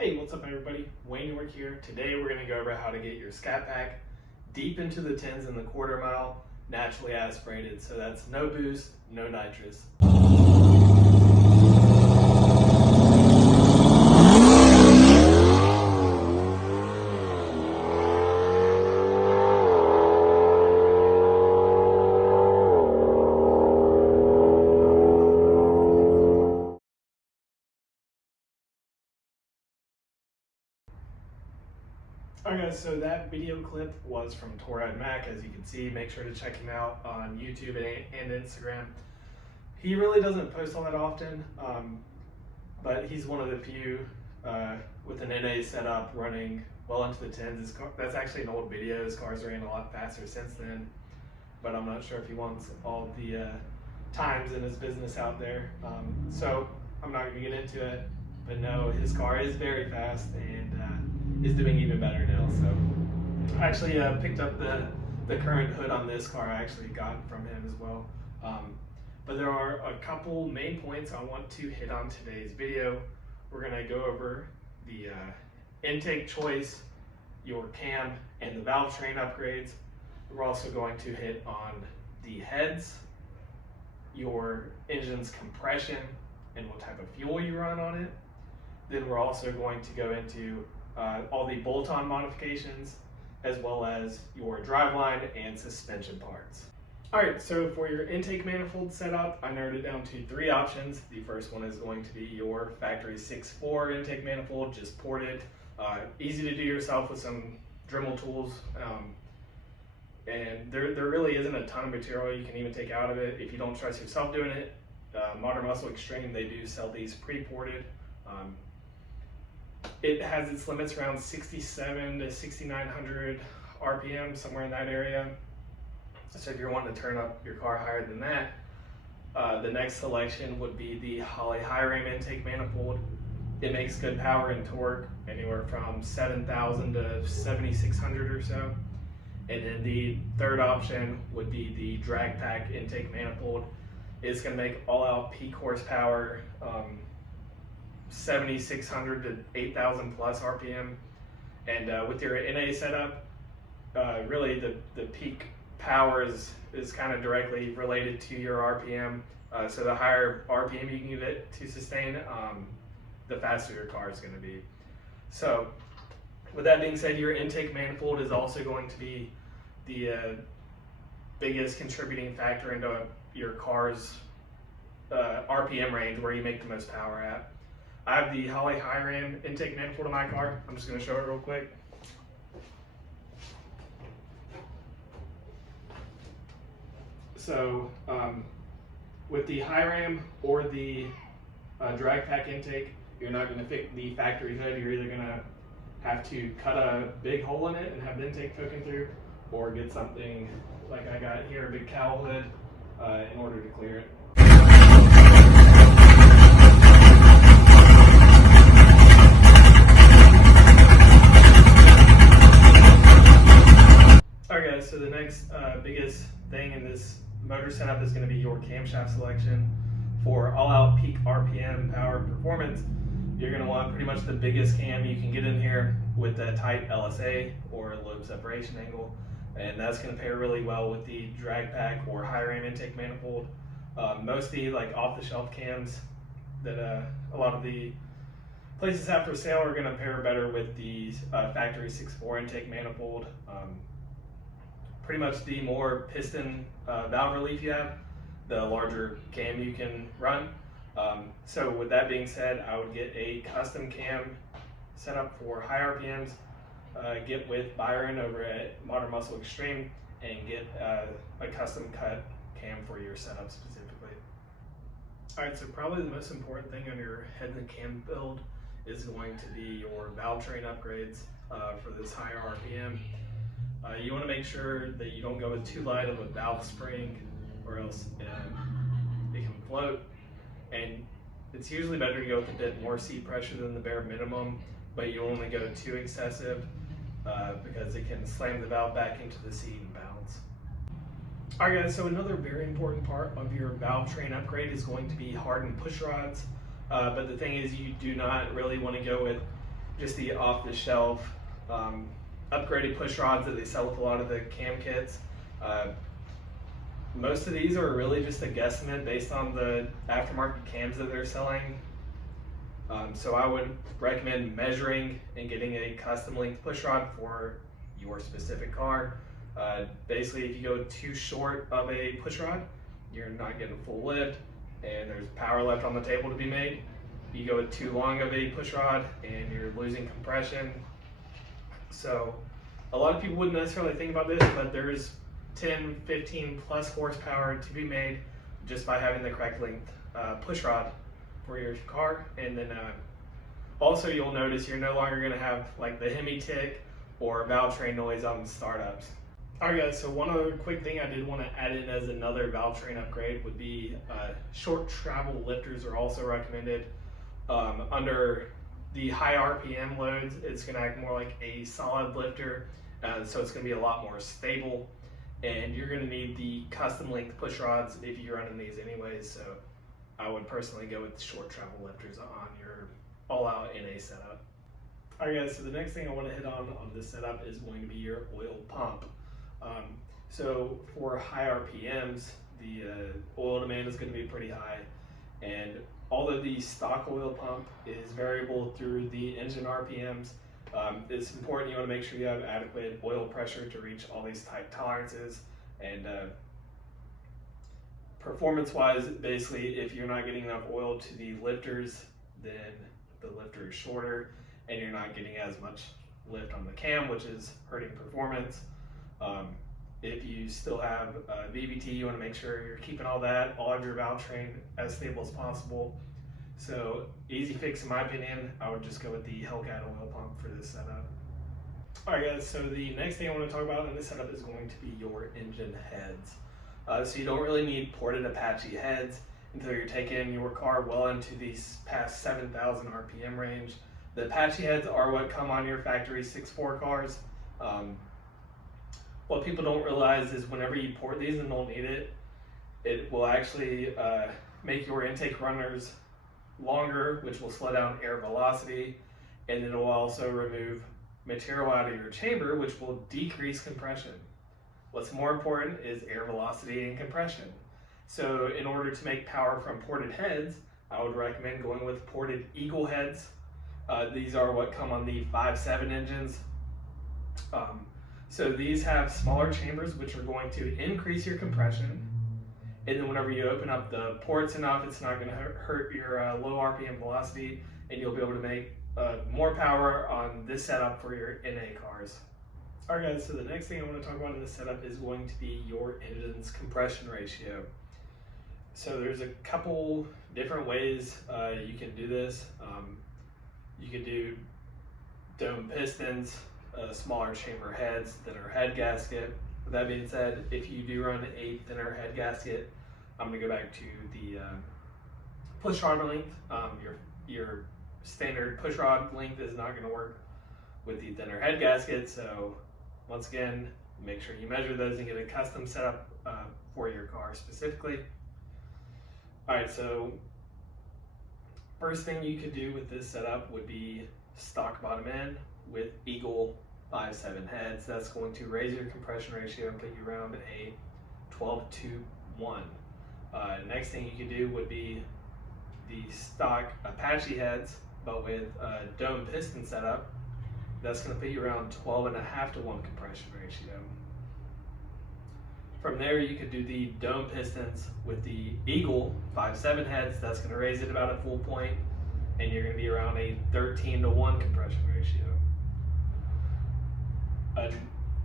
Hey, what's up everybody? Wayne York here. Today we're going to go over how to get your scatpack deep into the tens in the quarter mile, naturally aspirated. So that's no boost, no nitrous. Alright guys, so that video clip was from Torad Mac. As you can see, make sure to check him out on YouTube and Instagram. He really doesn't post all that often, but he's one of the few with an NA setup running well into the tens. That's actually an old video. His cars ran a lot faster since then, but I'm not sure if he wants all the times in his business out there. So I'm not going to get into it, but no, his car is very fast and is doing even better now. So I actually picked up the current hood on this car. I actually got from him as well. But there are a couple main points I want to hit on today's video. We're going to go over the intake choice, your cam, and the valve train upgrades. We're also going to hit on the heads, your engine's compression, and what type of fuel you run on it. Then we're also going to go into all the bolt-on modifications, as well as your driveline and suspension parts. Alright, so for your intake manifold setup, I narrowed it down to 3 options. The first one is going to be your factory 6.4 intake manifold, just ported. Easy to do yourself with some Dremel tools. And there really isn't a ton of material you can even take out of it if you don't trust yourself doing it. Modern Muscle Extreme, they do sell these pre-ported. It has its limits around 67 to 6,900 RPM, somewhere in that area. So if you're wanting to turn up your car higher than that, the next selection would be the Holley high ram intake manifold. It makes good power and torque, anywhere from 7,000 to 7,600 or so. And then the third option would be the drag pack intake manifold. It's going to make all-out peak horsepower, 7,600 to 8,000 plus RPM. And with your NA setup, really the peak power is kind of directly related to your RPM. So the higher RPM you can get it to sustain, the faster your car is going to be. So with that being said, your intake manifold is also going to be the biggest contributing factor into your car's RPM range, where you make the most power at. I have the Holley high ram intake manifold in my car. I'm just going to show it real quick. So with the high ram or the drag pack intake, you're not going to fit the factory hood. You're either going to have to cut a big hole in it and have the intake poking through, or get something like I got here, a big cowl hood, in order to clear it. Alright guys, so the next biggest thing in this motor setup is going to be your camshaft selection. For all-out peak RPM power performance, you're going to want pretty much the biggest cam you can get in here with the tight LSA or lobe separation angle, and that's going to pair really well with the drag pack or high ram intake manifold. Most of the off-the-shelf cams that a lot of the places have for sale are going to pair better with the factory 6.4 intake manifold. Pretty much the more piston valve relief you have, the larger cam you can run. So with that being said, I would get a custom cam set up for high RPMs, get with Byron over at Modern Muscle Extreme, and get a custom cut cam for your setup specifically. Alright, so probably the most important thing on your head and cam build is going to be your valve train upgrades for this higher RPM. You want to make sure that you don't go with too light of a valve spring, or else it can float. And it's usually better to go with a bit more seat pressure than the bare minimum, but you only go too excessive because it can slam the valve back into the seat and bounce. Alright guys, so another very important part of your valve train upgrade is going to be hardened push rods. But the thing is, you do not really want to go with just the off-the-shelf upgraded push rods that they sell with a lot of the cam kits. Most of these are really just a guesstimate based on the aftermarket cams that they're selling. So I would recommend measuring and getting a custom length push rod for your specific car. Basically, if you go too short of a push rod, you're not getting a full lift and there's power left on the table to be made. You go with too long of a push rod and you're losing compression. So a lot of people wouldn't necessarily think about this, but there's 10, 15 plus horsepower to be made just by having the correct length push rod for your car. And then also you'll notice you're no longer going to have like the Hemi tick or valvetrain noise on startups. Alright guys, so one other quick thing I did want to add in as another valvetrain upgrade would be short travel lifters are also recommended. Under the high RPM loads, it's going to act more like a solid lifter, so it's going to be a lot more stable, and you're going to need the custom length push rods if you're running these anyways. So I would personally go with the short travel lifters on your all-out NA setup. Alright guys, so the next thing I want to hit on this setup is going to be your oil pump. So for high RPMs, the oil demand is going to be pretty high, and although the stock oil pump is variable through the engine RPMs, it's important you want to make sure you have adequate oil pressure to reach all these tight tolerances. And performance-wise, basically, if you're not getting enough oil to the lifters, then the lifter is shorter, and you're not getting as much lift on the cam, which is hurting performance. If you still have VVT, you want to make sure you're keeping all of your valvetrain as stable as possible. So easy fix in my opinion, I would just go with the Hellcat oil pump for this setup. Alright guys, so the next thing I want to talk about in this setup is going to be your engine heads. So you don't really need ported Apache heads until you're taking your car well into these past 7,000 RPM range. The Apache heads are what come on your factory 6.4 cars. What people don't realize is whenever you port these and don't need it, it will actually make your intake runners longer, which will slow down air velocity, and it will also remove material out of your chamber, which will decrease compression. What's more important is air velocity and compression. So in order to make power from ported heads, I would recommend going with ported Eagle heads. These are what come on the 5.7 engines. So these have smaller chambers, which are going to increase your compression. And then whenever you open up the ports enough, it's not going to hurt your low RPM velocity, and you'll be able to make more power on this setup for your NA cars. Alright guys, so the next thing I want to talk about in this setup is going to be your engine's compression ratio. So there's a couple different ways you can do this. You can do dome pistons, smaller chamber heads, thinner head gasket. With that being said, if you do run a thinner head gasket, I'm going to go back to the push rod length. Your standard push rod length is not going to work with the thinner head gasket. So once again, make sure you measure those and get a custom setup for your car specifically. Alright, so first thing you could do with this setup would be stock bottom end with Eagle 5.7 heads. That's going to raise your compression ratio and put you around a 12:1. Next thing you could do would be the stock Apache heads, but with a dome piston setup. That's going to put you around 12.5:1 compression ratio. From there, you could do the dome pistons with the Eagle 5.7 heads. That's going to raise it about a full point, and you're going to be around a 13:1 compression ratio.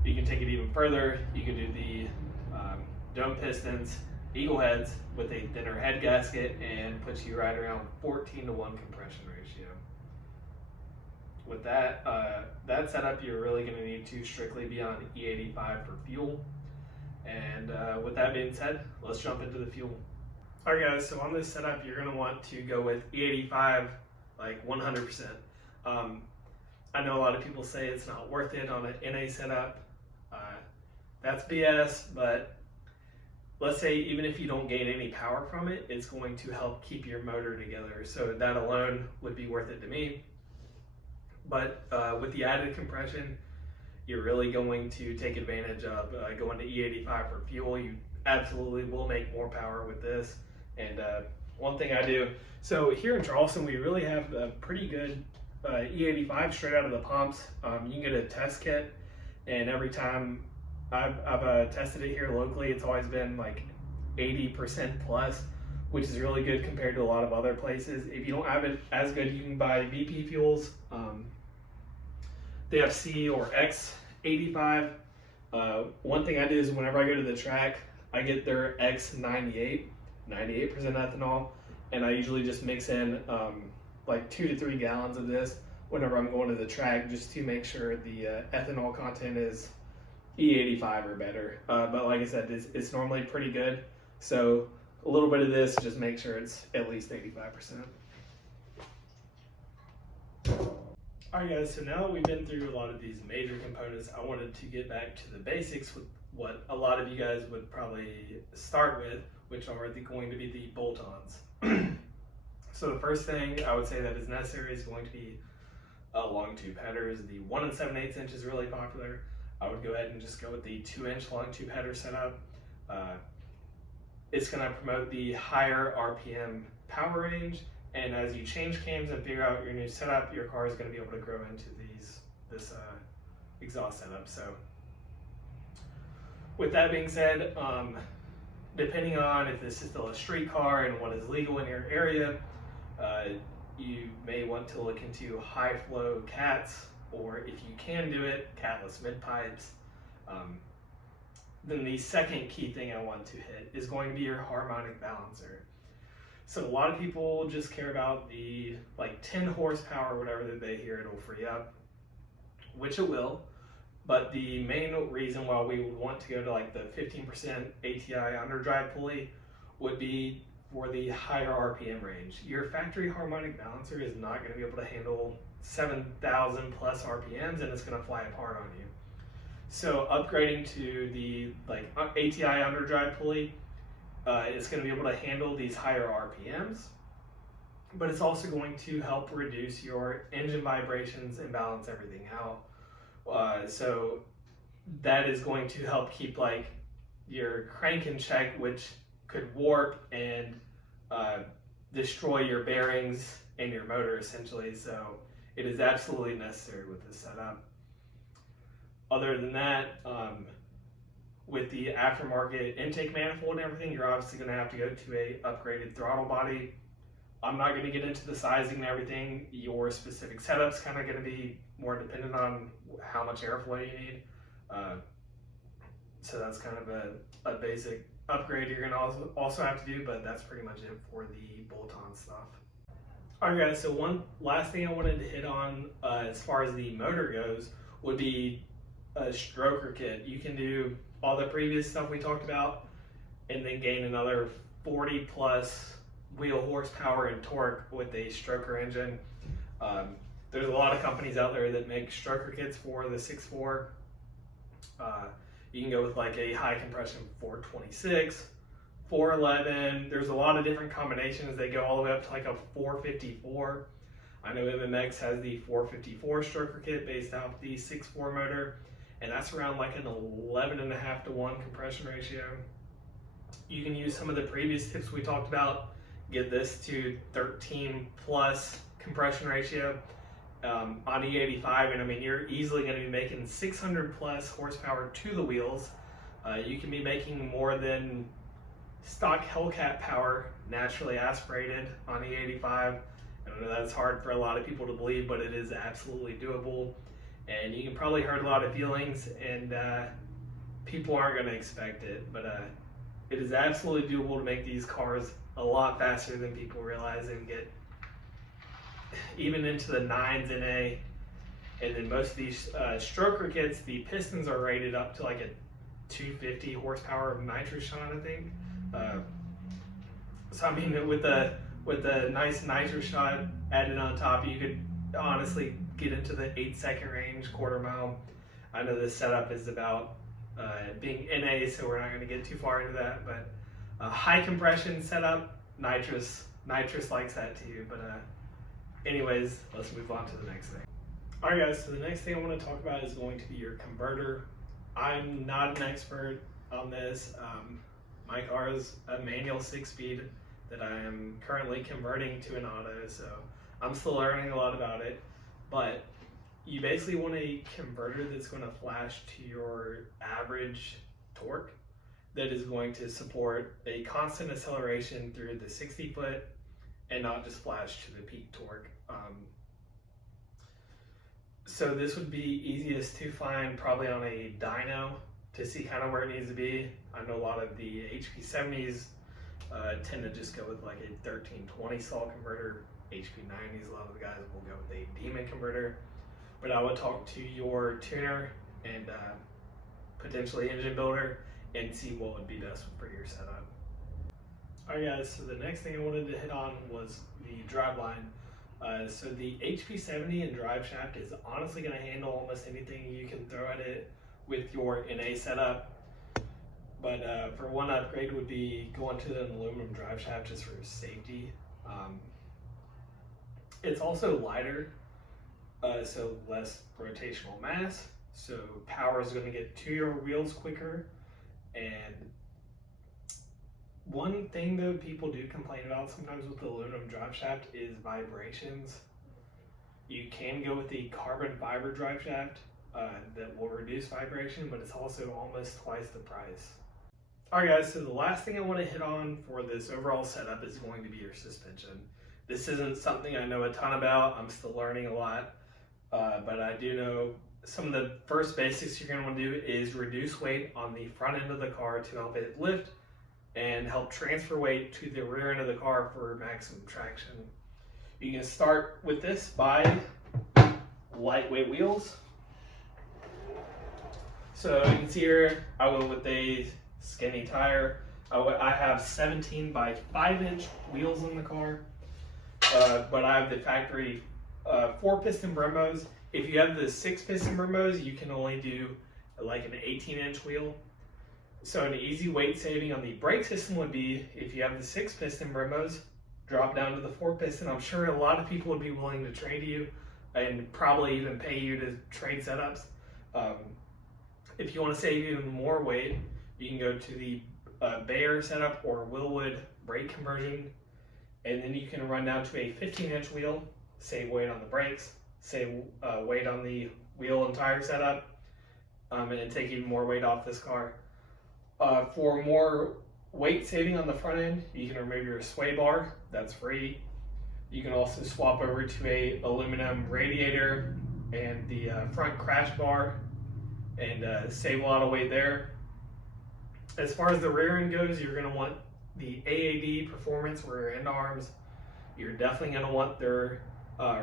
You can take it even further. You can do the dome pistons, Eagle heads with a thinner head gasket, and puts you right around 14:1 compression ratio. With that setup, you're really going to need to strictly be on E85 for fuel. And with that being said, let's jump into the fuel. Alright guys, so on this setup, you're going to want to go with E85 like 100%. I know a lot of people say it's not worth it on an NA setup. That's BS, but let's say even if you don't gain any power from it, it's going to help keep your motor together. So that alone would be worth it to me. But with the added compression, you're really going to take advantage of going to E85 for fuel. You absolutely will make more power with this. And one thing I do, so here in Charleston, we really have a pretty good E85 straight out of the pumps. You can get a test kit, and every time I've tested it here locally, it's always been like 80% plus, which is really good compared to a lot of other places. If you don't have it as good, you can buy VP fuels. They have C or X85. One thing I do is whenever I go to the track, I get their X98, 98% ethanol, and I usually just mix in like 2 to 3 gallons of this whenever I'm going to the track, just to make sure the ethanol content is E85 or better. But like I said, it's normally pretty good. So a little bit of this, just make sure it's at least 85%. Alright guys, so now that we've been through a lot of these major components, I wanted to get back to the basics with what a lot of you guys would probably start with, which are going to be the bolt-ons. So the first thing I would say that is necessary is going to be long tube headers. The 1 7/8 inch is really popular. I would go ahead and just go with the 2-inch long tube header setup. It's going to promote the higher RPM power range. And as you change cams and figure out your new setup, your car is going to be able to grow into this exhaust setup. So with that being said, depending on if this is still a street car and what is legal in your area, you may want to look into high flow cats, or if you can do it, catless mid pipes. Then the second key thing I want to hit is going to be your harmonic balancer. So a lot of people just care about the like 10 horsepower, whatever that they hear it'll free up, which it will. But the main reason why we would want to go to like the 15% ATI underdrive pulley would be for the higher RPM range. Your factory harmonic balancer is not going to be able to handle 7,000 plus RPMs, and it's going to fly apart on you. So upgrading to the like ATI underdrive pulley, it's going to be able to handle these higher RPMs, but it's also going to help reduce your engine vibrations and balance everything out. So that is going to help keep like your crank in check, which could warp and destroy your bearings and your motor essentially. So it is absolutely necessary with this setup. Other than that, with the aftermarket intake manifold and everything, you're obviously going to have to go to a upgraded throttle body. I'm not going to get into the sizing and everything. Your specific setup's kind of going to be more dependent on how much airflow you need. So that's kind of a basic upgrade you're going to also have to do, but that's pretty much it for the bolt-on stuff. Alright guys, so one last thing I wanted to hit on as far as the motor goes would be a stroker kit. You can do all the previous stuff we talked about and then gain another 40 plus wheel horsepower and torque with a stroker engine. There's a lot of companies out there that make stroker kits for the 6.4. You can go with like a high compression 426, 411. There's a lot of different combinations. They go all the way up to like a 454. I know MMX has the 454 stroker kit based off the 6.4 motor, and that's around like an 11.5 to 1 compression ratio. You can use some of the previous tips we talked about, get this to 13 plus compression ratio on E85, and I mean you're easily going to be making 600 plus horsepower to the wheels. You can be making more than stock Hellcat power naturally aspirated on E85. I know that's hard for a lot of people to believe, but it is absolutely doable. And you can probably hurt a lot of feelings, and people aren't going to expect it, but it is absolutely doable to make these cars a lot faster than people realize, and get even into the 9s in A. And then most of these stroker kits, the pistons are rated up to like a 250 horsepower of nitrous shot, I think. So I mean, with the nice nitrous shot added on top, you could honestly get into the 8-second range, quarter mile. I know this setup is about being NA, so we're not going to get too far into that, but high compression setup, nitrous likes that too. But anyways, let's move on to the next thing. Alright guys, so the next thing I want to talk about is going to be your converter. I'm not an expert on this. My car is a manual 6-speed that I am currently converting to an auto, so I'm still learning a lot about it. But you basically want a converter that's going to flash to your average torque that is going to support a constant acceleration through the 60-foot and not just flash to the peak torque. So this would be easiest to find probably on a dyno to see kind of where it needs to be. I know a lot of the HP70s tend to just go with like a 1320 stall converter. HP90s, a lot of the guys will go with a demon converter. But I would talk to your tuner and potentially engine builder and see what would be best for your setup. Alright guys, so the next thing I wanted to hit on was the Driveline. So the HP70 and Camshaft is honestly going to handle almost anything you can throw at it with your NA setup. But for one upgrade would be going to an aluminum Camshaft just for safety. It's also lighter, so less rotational mass, so power is going to get to your wheels quicker. And one thing though people do complain about sometimes with the aluminum Camshaft is vibrations. You can go with the carbon fiber Camshaft that will reduce vibration, but it's also almost twice the price. Alright guys, so the last thing I want to hit on for this overall setup is going to be your suspension. This isn't something I know a ton about, I'm still learning a lot, but I do know some of the first basics you're going to want to do is reduce weight on the front end of the car to help it lift and help transfer weight to the rear end of the car for maximum traction. You can start with this by lightweight wheels. So you can see here, I went with a skinny tire. I have 17 by 5-inch wheels in the car, but I have the factory 4-piston Brembos. If you have the 6-piston Brembos, you can only do like an 18-inch wheel. So an easy weight saving on the brake system would be, if you have the 6-piston Brembos, drop down to the 4-piston. I'm sure a lot of people would be willing to trade you and probably even pay you to trade setups. If you want to save even more weight, you can go to the Bayer setup or Willwood brake conversion, and then you can run down to a 15-inch wheel, save weight on the brakes, save weight on the wheel and tire setup, and take even more weight off this car. For more weight saving on the front end, you can remove your sway bar, that's free. You can also swap over to a aluminum radiator and the front crash bar and save a lot of weight there. As far as the rear end goes, you're going to want the AAD Performance rear end arms. You're definitely going to want their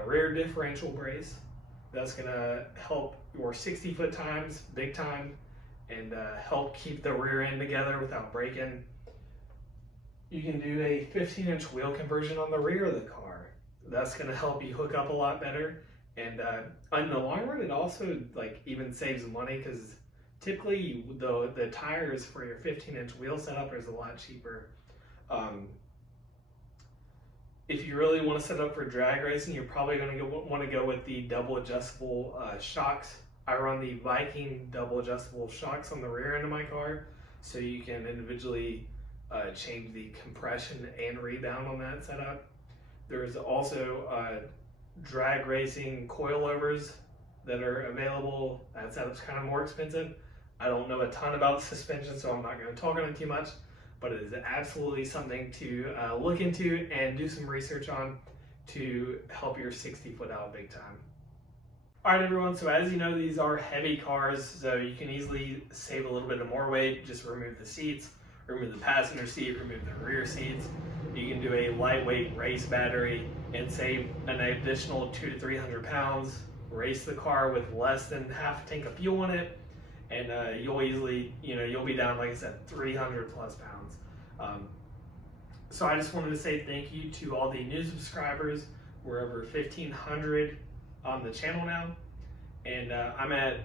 rear differential brace. That's going to help your 60-foot times big time and help keep the rear end together without breaking. You can do a 15-inch wheel conversion on the rear of the car. That's going to help you hook up a lot better. And in the long run, it also even saves money because typically the tires for your 15-inch wheel setup is a lot cheaper. If you really want to set up for drag racing, you're probably going to want to go with the double adjustable shocks. I run the Viking double adjustable shocks on the rear end of my car, so you can individually change the compression and rebound on that setup. There's also drag racing coilovers that are available. That setup's kind of more expensive. I don't know a ton about the suspension, so I'm not going to talk on it too much, but it is absolutely something to look into and do some research on to help your 60-foot out big time. Alright everyone, so as you know, these are heavy cars, so you can easily save a little bit of more weight. Just remove the seats, remove the passenger seat, remove the rear seats. You can do a lightweight race battery and save an additional 200 to 300 pounds, race the car with less than half a tank of fuel in it, and you'll easily, you'll be down, like I said, 300 plus pounds. So I just wanted to say thank you to all the new subscribers. We're over 1,500 on the channel now, and I'm at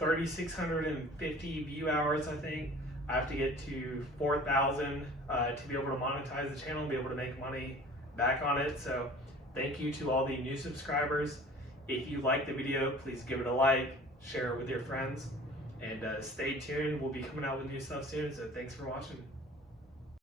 3,650 view hours. I think I have to get to 4,000 to be able to monetize the channel and be able to make money back on it. So thank you to all the new subscribers. If you like the video, please give it a like, share it with your friends, and stay tuned. We'll be coming out with new stuff soon, so thanks for watching.